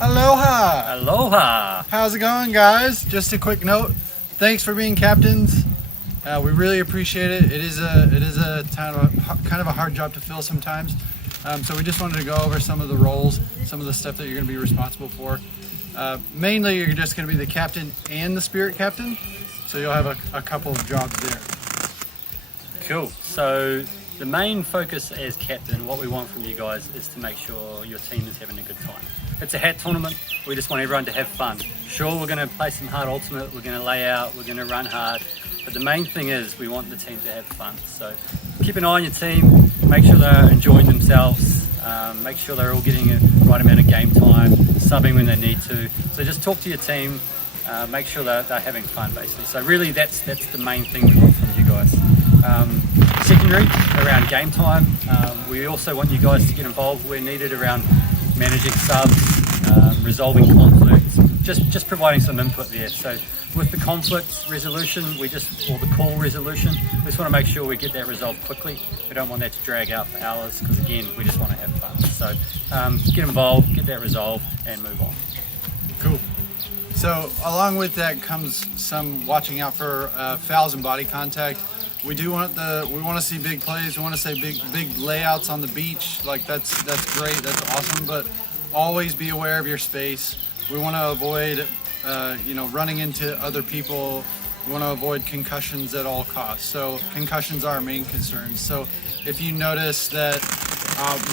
Aloha! Aloha! How's it going, guys? Just a quick note. Thanks for being captains. We really appreciate it. It is a kind of a hard job to fill sometimes. So we just wanted to go over some of the roles, some of the stuff that you're going to be responsible for. Mainly, you're just going to be the captain and the spirit captain. So you'll have a couple of jobs there. Cool. So the main focus as captain, what we want from you guys is to make sure your team is having a good time. It's a hat tournament. We just want everyone to have fun. Sure, we're going to play some hard ultimate, we're going to lay out, we're going to run hard, but the main thing is we want the team to have fun. So keep an eye on your team, make sure they're enjoying themselves, make sure they're all getting the right amount of game time, subbing when they need to. So just talk to your team, make sure they're having fun basically. So really that's the main thing we want from you guys. Secondary, around game time, we also want you guys to get involved where needed around managing subs, resolving conflicts, just providing some input there. So with the conflict resolution, or the call resolution, we just want to make sure we get that resolved quickly. We don't want that to drag out for hours because again, we just want to have fun. So get involved, get that resolved and move on. Cool. So along with that comes some watching out for fouls and body contact. We want to see big plays. We want to see big layouts on the beach. Like that's great. That's awesome. But always be aware of your space. We want to avoid, running into other people. We want to avoid concussions at all costs. So concussions are our main concern. So if you notice that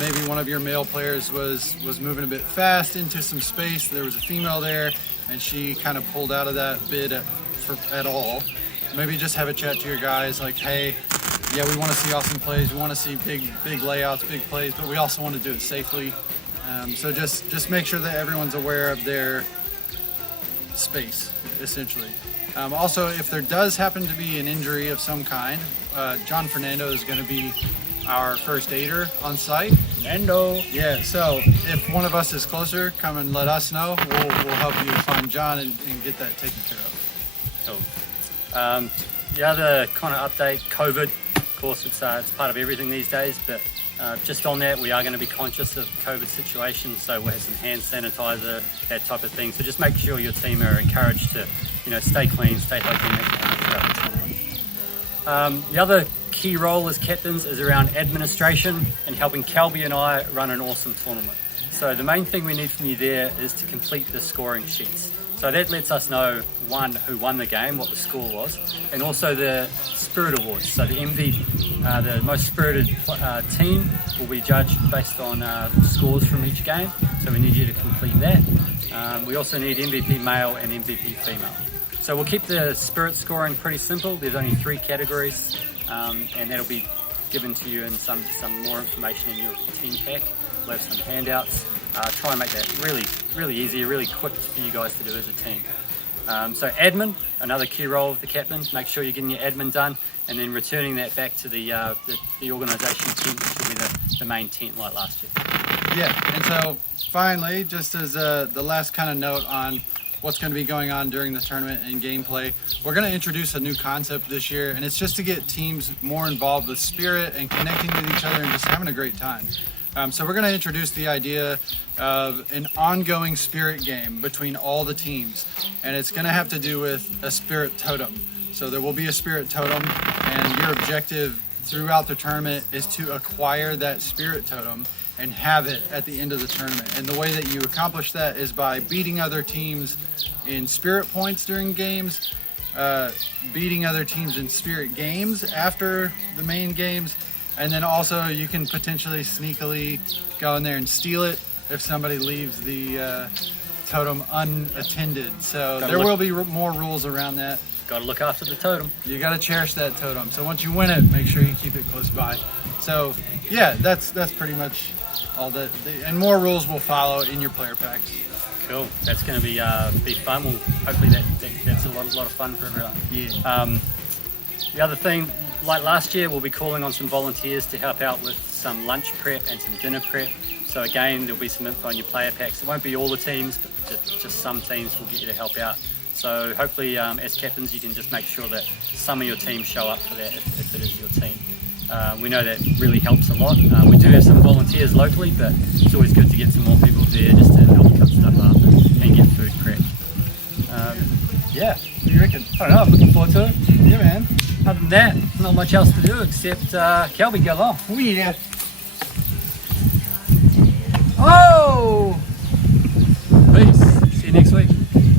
maybe one of your male players was moving a bit fast into some space, there was a female there, and she kind of pulled out of that bid at all. Maybe just have a chat to your guys like, hey, yeah, we want to see awesome plays. We want to see big layouts, big plays, but we also want to do it safely. So just make sure that everyone's aware of their space, essentially. Also, if there does happen to be an injury of some kind, John Fernando is going to be our first aider on site. Fernando. Yeah, so if one of us is closer, come and let us know. We'll help you find John and get that taken care of. Cool. The other kind of update, COVID, of course it's part of everything these days, but just on that we are going to be conscious of COVID situations, so we'll have some hand sanitizer, that type of thing. So just make sure your team are encouraged to stay clean, stay healthy, make it happen throughout the tournament. The other key role as captains is around administration and helping Kelby and I run an awesome tournament. So the main thing we need from you there is to complete the scoring sheets. So that lets us know, one, who won the game, what the score was, and also the Spirit Awards. So the MVP, the most spirited team will be judged based on scores from each game. So we need you to complete that. We also need MVP male and MVP female. So we'll keep the spirit scoring pretty simple. There's only 3 categories, and that'll be given to you in some more information in your team pack. We'll have some handouts. Try and make that really easy, really quick for you guys to do as a team. So admin, another key role of the captain. Make sure you're getting your admin done and then returning that back to the organisation tent, which will be the main tent like last year. Yeah, and so finally, just as the last kind of note on what's going to be going on during the tournament and gameplay, we're going to introduce a new concept this year, and it's just to get teams more involved with spirit and connecting with each other and just having a great time. So we're going to introduce the idea of an ongoing spirit game between all the teams, and it's going to have to do with a spirit totem. So there will be a spirit totem, and your objective throughout the tournament is to acquire that spirit totem and have it at the end of the tournament. And the way that you accomplish that is by beating other teams in spirit points during games, beating other teams in spirit games after the main games, and then also you can potentially sneakily go in there and steal it if somebody leaves the totem unattended. So there will be more rules around that. Got to look after the totem. You got to cherish that totem. So once you win it, make sure you keep it close by. So yeah, that's pretty much all that. And more rules will follow in your player packs. Cool. That's going to be fun. Well, hopefully that's a lot of fun for everyone. Yeah. The other thing, like last year, we'll be calling on some volunteers to help out with some lunch prep and some dinner prep. So again, there'll be some info on your player packs. It won't be all the teams, but just some teams will get you to help out. So hopefully, as captains, you can just make sure that some of your team show up for that if it is your team. We know that really helps a lot. We do have some volunteers locally, but it's always good to get some more people there just to help cut stuff up and get food prepped. Yeah, What do you reckon? I don't know, I'm looking forward to it. Yeah, man. Other than that, not much else to do except Kelby go along. Oh yeah.